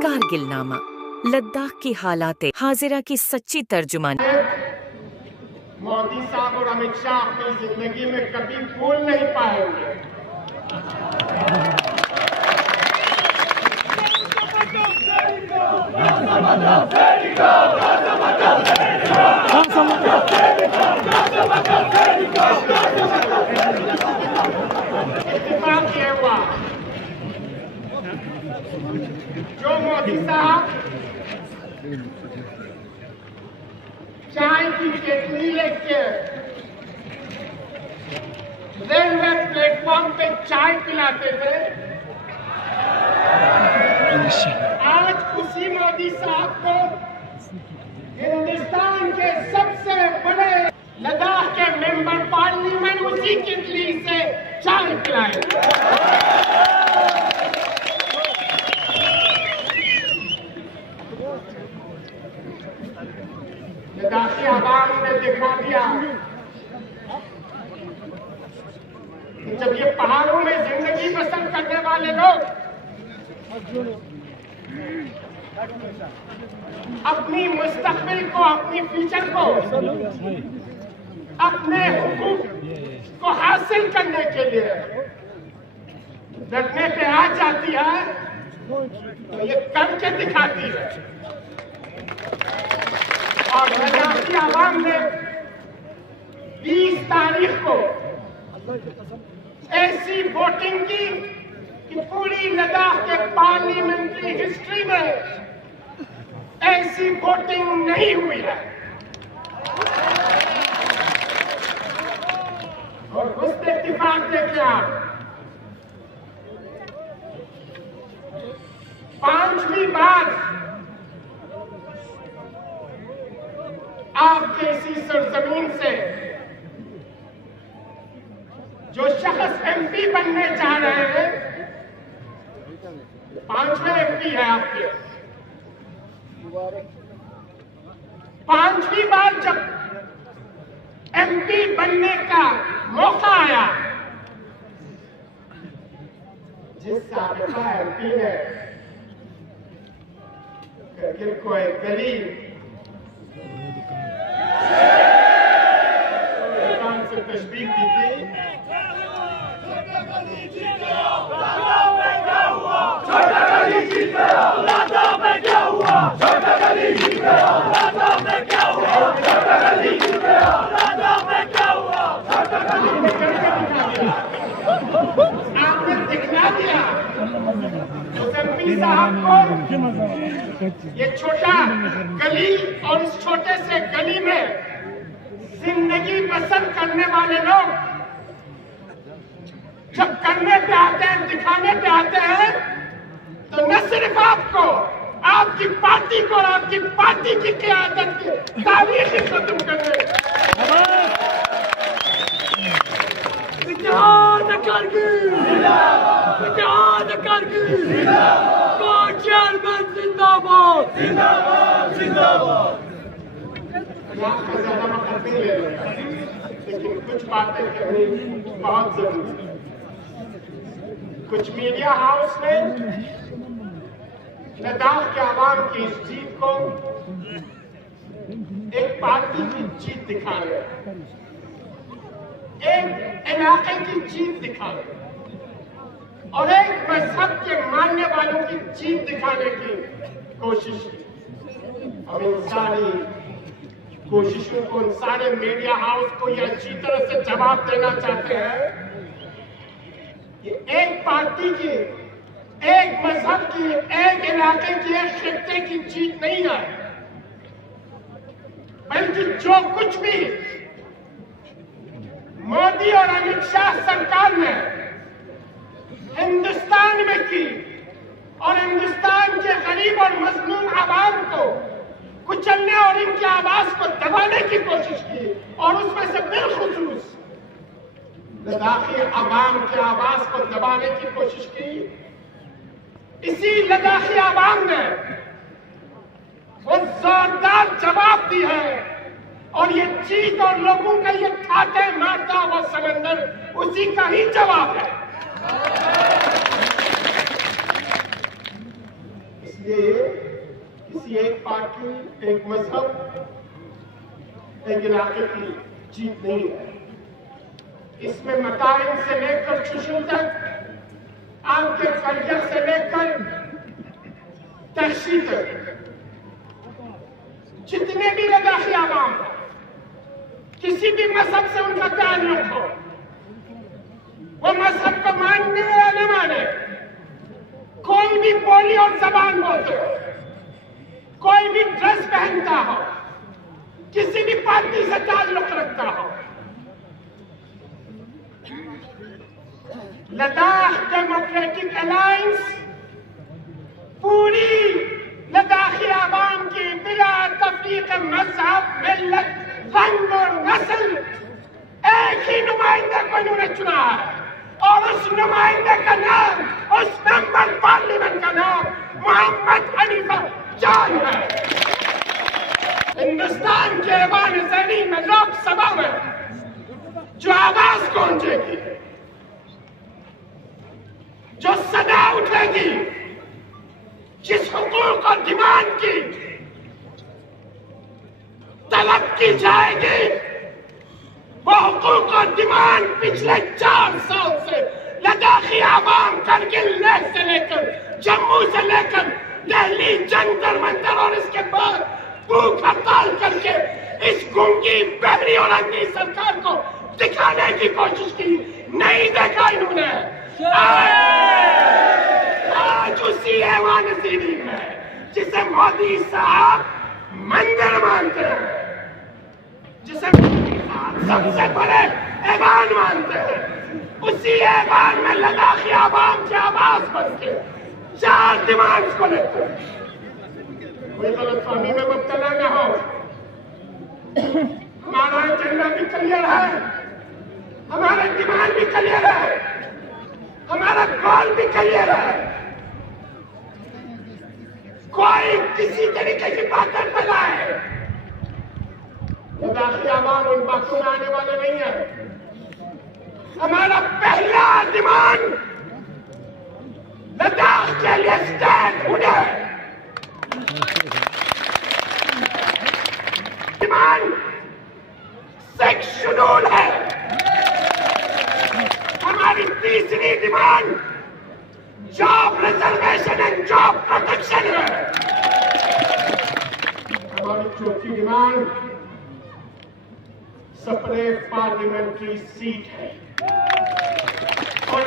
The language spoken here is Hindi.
कारगिलनामा, लद्दाख की हालात हाजिरा की सच्ची तर्जुमानी। मोदी साहब और अमित शाह अपनी जिंदगी में कभी भूल नहीं पाएंगे। इत्तेफाक ये हुआ जो मोदी साहब चाय की केतली लेके रेलवे प्लेटफॉर्म पे चाय पिलाते थे, आज उसी मोदी साहब को हिंदुस्तान के सबसे बड़े लद्दाख के मेंबर पार्लियामेंट उसी केतली से चाय पिलाए। लद्दाखी आवाम ने दिखा दिया कि जब ये पहाड़ों में जिंदगी पसंद करने वाले लोग अपनी मुस्तकबिल को, अपनी फ्यूचर को, अपने हुकूक को हासिल करने के लिए लड़ने पे आ जाती है तो ये करके दिखाती है। और लद्दाखी आवाम ने 20 तारीख को ऐसी वोटिंग की कि पूरी लद्दाख के पार्लियामेंट्री हिस्ट्री में ऐसी वोटिंग नहीं हुई है। और उस इत्तेफाक देखिए आप, 5वीं बार आपके इसी सरजमीन से जो शख्स एमपी बनने चाह रहे हैं, 5वें एमपी है आपके, 5वीं बार जब एमपी बनने का मौका आया, जिस साबिका एमपी ने करगिल को एक गरीब से तशबीह की थी, छोटा गली जीत गया, लद्दाख में क्या हुआ? छोटा गली जीत गया, लद्दाख में क्या हुआ? छोटा गली जीत गया, लद्दाख में क्या हुआ? छोटा गली में करके दिखा दिया, आपने दिखला दिया उस एमपी साहब को। ये छोटा गली और इस छोटे से गली में जिंदगी पसंद करने वाले लोग जब करने पे आते हैं, दिखाने पे आते हैं, तो न सिर्फ आपको, आपकी पार्टी को और आपकी पार्टी की क़यादत की तारीख ही खत्म करने। इत्तेहाद कारगिल, इत्तेहाद कारगिल, कोर्ट चेयरमैन जिंदाबाद, जिंदाबाद, जिंदाबाद। आपको ज्यादा वक्त नहीं ले रहा, लेकिन कुछ बातें कहनी बहुत जरूरी है। कुछ मीडिया हाउस ने लद्दाख के आवाम की इस जीत को एक पार्टी की जीत दिखा रहे, एक इलाके की जीत दिखा रहे और एक मजहब के मानने वालों की जीत दिखाने की कोशिश की। हम इन सारी कोशिशों को, इन सारे मीडिया हाउस को ये अच्छी तरह से जवाब देना चाहते हैं। ये एक पार्टी की, एक मजहब की, एक इलाके की, एक खित्ते की जीत नहीं है, बल्कि जो कुछ भी मोदी और अमित शाह सरकार ने हिंदुस्तान में की और हिंदुस्तान के गरीब और मजलूम आवाम को कुचलने और इनकी आवाज को दबाने की कोशिश की, और उसमें से बिलखुसूस लद्दाखी आवाम की आवाज को दबाने की कोशिश की। इसी लद्दाखी आवाम ने वो जोरदार जवाब दी है, और ये चीख और लोगों का ये ठाटे मारता हुआ समंदर उसी का ही जवाब है। इसलिए किसी एक पार्टी, एक मजहब, एक इलाके की जीत नहीं है। इसमें मकाइन से लेकर चुशल तक, आम के करियर से लेकर तहसील तक, जितने भी लद्दाखी आवाम किसी भी मजहब से उनका ताल्लुक हो, वो मजहब को मानने या न माने, कोई भी बोली और जबान बोलते हो, कोई भी ड्रेस पहनता हो, किसी भी पार्टी से ताल्लुक रखता हो, लद्दाख डेमोक्रेटिक अलायंस पूरी लद्दाखी आवाम की बिला तफरीक मजहब, मिल्लत, रंग और नस्ल एक ही नुमाइंदे को इन्होंने चुना है, और उस नुमाइंदे का नाम, उस मेंबर पार्लियामेंट का नाम मोहम्मद हनीफ जान है। हिंदुस्तान के ऐवान ज़मीन में लोकसभा में जो आवाज गूंजेगी, जो सदा उठेगी, जिस हुकूक और डिमांड की तलब की जाएगी, वो हुकूक और डिमांड पिछले 4 साल से लद्दाखी आवाम करगिल लेह से लेकर जम्मू से लेकर दिल्ली जंतर मंतर और इसके बाद भूख हड़ताल करके इस गूंगी, बहरी और अंधी सरकार को दिखाने की कोशिश की, नहीं देखा इन्होंने। आज उसी ऐवान ज़मीन में जिसे मोदी साहब मंदिर मानते हैं, जिसे सबसे बड़े ऐवान मानते हैं, उसी ऐवान में लद्दाखी आवाम की आवाज बन के 4 डिमांड्स को लेकर कोई गलतफहमी में मुब्तला न हो। हमारा एजेंडा भी क्लियर है, हमारा डिमांड भी क्लियर है, हमारा कॉल भी क्लियर है। कोई किसी तरीके की बातें फैलाए, लद्दाखी आवाम उन बातों में आने वाले नहीं है। हमारा पहला डिमांड लद्दाख के लिए स्टैंड है। डिमांड 6 शेड्यूल है। हमारी तीसरी demand job reservation and job protection है। हमारी चौथी डिमांड सेपरेट पार्लियामेंट्री सीट है। और